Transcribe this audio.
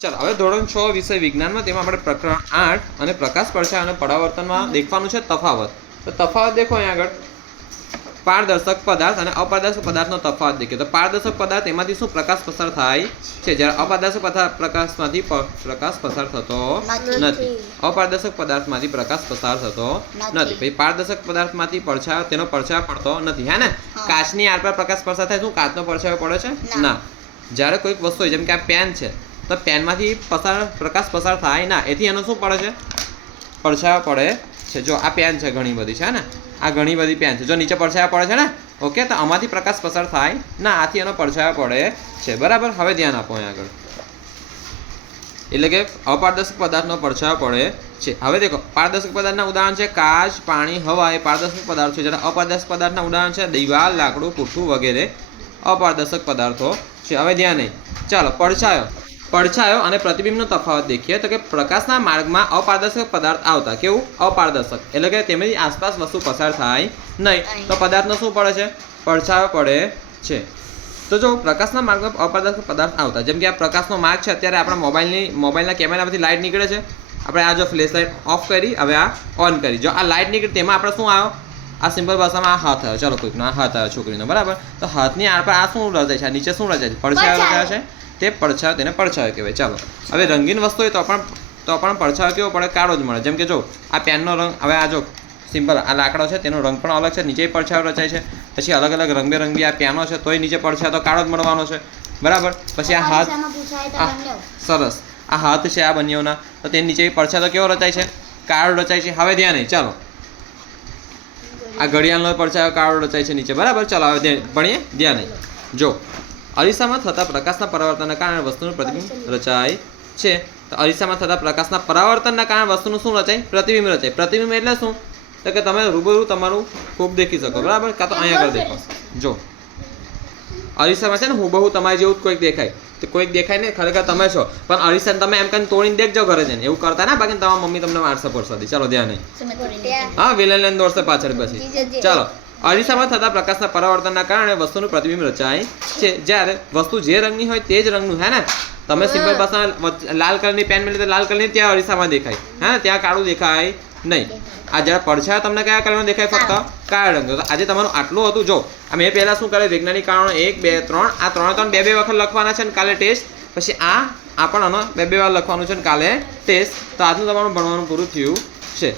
ચાલો હવે ધોરણ છ વિષય વિજ્ઞાનમાં તેમાં આપણે પ્રકરણ આઠ અને પ્રકાશ પડછાયા અને પરાવર્તનમાં દેખવાનું છે તફાવત. તો તફાવત દેખો અહીંયા આગળ. પારદર્શક પદાર્થ અને અપારદર્શક પદાર્થનો તફાવત દેખીએ. તો પારદર્શક પદાર્થ એમાંથી શું પ્રકાશ પસાર થાય છે? જ્યારે અપારદર્શક પદાર્થ પ્રકાશમાંથી પ્રકાશ પસાર થતો નથી. અપારદર્શક પદાર્થમાંથી પ્રકાશ પસાર થતો નથી. પછી પારદર્શક પદાર્થમાંથી પડછાયો તેનો પડછાયો પડતો નથી. હે ને. કાચની આરપાર પ્રકાશ પસાર થાય શું? કાચનો પડછાયો પડે છે? ના. ના. જ્યારે કોઈક વસ્તુ હોય જેમ કે આ પેન છે તો પેનમાંથી પસાર, પ્રકાશ પસાર થાય ના, એથી એનો શું પડે છે? પડછાયા પડે છે. જો આ પેન છે ઘણી બધી, છે ને? આ ઘણી બધી પેન છે. જો નીચે પડછાયા પડે છે ને? ઓકે, તો આમાંથી પ્રકાશ પસાર થાય ના, આથી એનો પડછાયા પડે છે. બરાબર? હવે ધ્યાન આપો અહીં આગળ. એટલે કે અપારદર્શક પદાર્થનો પડછાયો પડે છે. હવે દેખો, પારદર્શક પદાર્થના ઉદાહરણ છે કાચ, પાણી, હવા, એ પારદર્શક પદાર્થો છે. જ્યારે અપારદર્શક પદાર્થના ઉદાહરણ છે, દિવાલ, લાકડું પૂઠું વગેરે અપારદર્શક પદાર્થો છે. હવે ધ્યાન નહીં ચાલો, પડછાયો. પડછાયો અને પ્રતિબિંબનો તફાવત દેખીએ તો કે પ્રકાશના માર્ગમાં અપારદર્શક પદાર્થ આવતા કેવું? અપારદર્શક. એટલે કે તેમની આસપાસ વસ્તુ પસાર થાય નહીં. તો પદાર્થનો શું પડે છે? પડછાયો પડે છે. તો જો પ્રકાશના માર્ગમાં અપારદર્શક પદાર્થ આવતા જેમ કે આ પ્રકાશનો માર્ગ છે અત્યારે આપણા મોબાઈલની મોબાઈલના કેમેરામાંથી લાઇટ નીકળે છે. આપણે આ જો ફ્લેશ લાઇટ ઓફ કરી હવે આ ઓન કરી. જો આ લાઇટ નીકળી તેમાં આપણે શું આવ્યો? આ સિમ્પલ ભાષામાં આ હાથ આવ્યો. ચાલો કોઈકનો આ હાથ આવ્યો છોકરીનો બરાબર? તો હાથની આરપાર આ શું રચાય છે? આ નીચે શું રચાય છે? પડછાયો. રચાય છે? તે પડછાયો તેને પડછાયો કહેવાય. ચાલો. હવે રંગીન વસ્તુ હોય તો પણ તો પણ પડછાયો કેવો પડે? કાળો જ મળે. જેમ કે જો આ પેનનો રંગ હવે આ જો સિમ્પલ આ લાકડો છે તેનો રંગ પણ અલગ છે નીચે પડછાયો રચાય છે. પછી અલગ અલગ રંગબેરંગી આ પેનો છે તોય નીચે પડછાયો તો કાળો જ મળવાનો છે. બરાબર? પછી આ હાથ સરસ. આ હાથ છે આ બંનેઓના. તો તેની નીચે પડછાયો કેવો રચાય છે? કાળો રચાય છે. હવે ધ્યાન નહીં ચાલો. આ ઘડિયાળનો પડછાયો કાળો રચાય છે નીચે. બરાબર? ચાલો હવે ભણીએ? ધ્યાન. નહીં જો. અરીસામાં થતા પ્રકાશના પરાવર્તનના કારણે વસ્તુનું પ્રતિબિંબ રચાય છે. તો અરીસામાં થતા પ્રકાશના પરાવર્તનના કારણે વસ્તુનું શું રચાય? પ્રતિબિંબ રચાય. પ્રતિબિંબ એટલે શું? તો કે તમે રૂબરૂ તમારું ખૂબ દેખી શકો. બરાબર? કાં તો અહીંયા આગળ દેખો. જો. અરીસામાં છે ને હુબહુ તમારે જેવું જ કોઈક દેખાય. તો કોઈક દેખાય ને ખરેખર તમે છો. પણ અરીસાને તમે એમ કરીને તોડીને દેખજો ઘરે જઈને. એવું કરતા ના બાકી તમારા મમ્મી તમને મારશે પડશે ચાલો ધ્યાન નહીં. હા વિલન લઈને દોડશે પાછળ પછી. ચાલો. અરીસામાં થતા પ્રકાશના પરાવર્તનના કારણે વસ્તુનું પ્રતિબિંબ રચાય છે. જ્યારે વસ્તુ જે રંગની હોય તે જ રંગનું હે ને? તમે સિમ્પલ પાસે લાલ કલરની પેન મેળવી તો લાલ કલરની ત્યાં અરીસામાં દેખાય. હે ને? ત્યાં કાળું દેખાય નહીં. આ જ્યારે પડછાયો તમને કયા કલરમાં દેખાય ફક્ત? કાળા રંગ તો આજે તમારું આટલું હતું. જો મેં પહેલાં શું કરે? વૈજ્ઞાનિક કારણો એક બે ત્રણ. આ ત્રણે ત્રણ બે બે વખત લખવાના છે ને કાલે ટેસ્ટ. પછી આ આ પણ આનો બે બે વાર લખવાનું છે ને કાલે ટેસ્ટ. તો આજનું તમારું ભણવાનું પૂરું થયું છે.